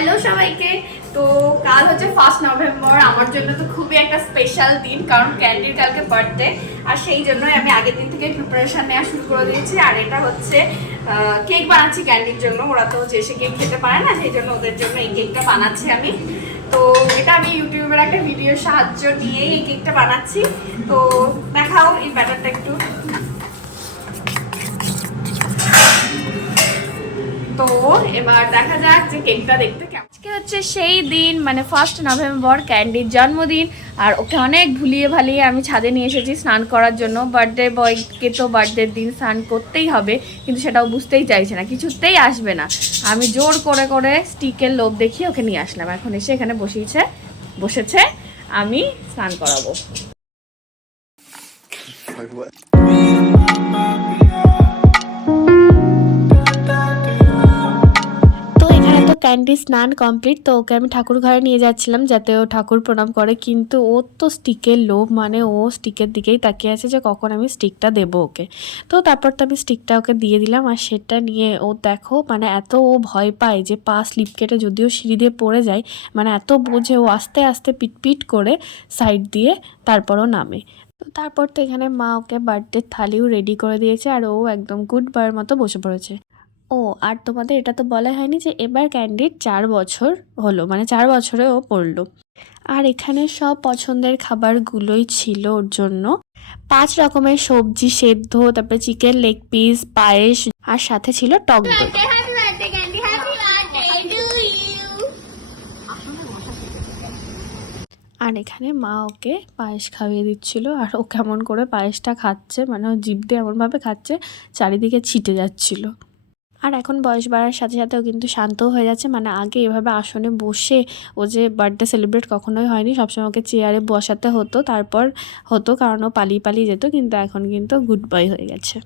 Hello সবাইকে। তো কাল হচ্ছে 1 নভেম্বর, আমার জন্য তো খুবই একটা স্পেশাল দিন, কারণ ক্যান্ডির কালকে বার্থডে। আর সেই জন্যই আমি আগের দিন থেকে প্রিপারেশন নেওয়া শুরু করে দিয়েছি। আর এটা হচ্ছে কেক বানাচ্ছি ক্যান্ডির জন্য। ওরা তো এসে কেক খেতে পারে না, সেই জন্য ওদের জন্য এই কেকটা বানাচ্ছি আমি। তো এটা আমি ইউটিউবের একটা ভিডিওর সাহায্য নিয়ে এই কেকটা বানাচ্ছি। তো দেখাও এই ব্যাটারটা একটু। তো এবার দেখা যাক যে কেকটা দেখতে কেমন। আজকে হচ্ছে সেই দিন, মানে 1 নভেম্বর, ক্যান্ডির জন্মদিন। আর ওকে অনেক ভুলিয়ে ভালিয়ে আমি ছাদে নিয়ে এসেছি স্নান করার জন্য। বার্থডে বয়কে তো বার্থডের দিন স্নান করতেই হবে, কিন্তু সেটাও বুঝতেই চাইছে না, কিছুতেই আসবে না। আমি জোর করে করে স্টিকের লোভ দেখিয়ে ওকে নিয়ে আসলাম। এখন এসে এখানে বসেছে, আমি স্নান করাবো। ক্যান্ডি স্নান কমপ্লিট, তো ওকে আমি ঠাকুর ঘরে নিয়ে যাচ্ছিলাম যাতে ও ঠাকুর প্রণাম করে, কিন্তু ওর তো স্টিকের লোভ, মানে ও স্টিকের দিকেই তাকিয়ে আছে যে কখন আমি স্টিকটা দেবো ওকে। তো তারপর তো আমি স্টিকটা ওকে দিয়ে দিলাম, আর সেটা নিয়ে ও দেখো মানে এত ও ভয় পায় যে পা স্লিপ কেটে যদিও সিঁড়ি দিয়ে পড়ে যায়, মানে এত বোঝে ও আস্তে আস্তে পিট করে সাইড দিয়ে তারপরও নামে। তো তারপর তো এখানে মা ওকে বার্থডে থালিও রেডি করে দিয়েছে, আর ও একদম গুড বারের মতো বসে পড়েছে। ও আর তোমাদের এটা তো বলা হয়নি যে এবার ক্যান্ডির 4 বছর হলো, মানে 4 বছরে ও পড়লো। আর এখানে সব পছন্দের খাবারগুলোই ছিল ওর জন্য। 5 রকমের সবজি সেদ্ধ, তারপরে চিকেন লেগ পিস, পায়েস, আর সাথে ছিল টক দই। আর এখানে মা ওকে পায়েস খাইয়ে দিচ্ছিল, আর ও কেমন করে পায়েসটা খাচ্ছে, মানে ও জিভ দিয়ে এমনভাবে খাচ্ছে চারিদিকে ছিটে যাচ্ছিল। আর এখন বয়স বাড়ার সাথে সাথেও কিন্তু শান্তও হয়ে যাচ্ছে, মানে আগে এভাবে আসনে বসে ও যে বার্থডে সেলিব্রেট কখনোই হয়নি, সবসময় ওকে চেয়ারে বসাতে হতো, তারপর হতো কারণ ও পালিয়ে যেত, কিন্তু এখন কিন্তু গুড বয় হয়ে গেছে।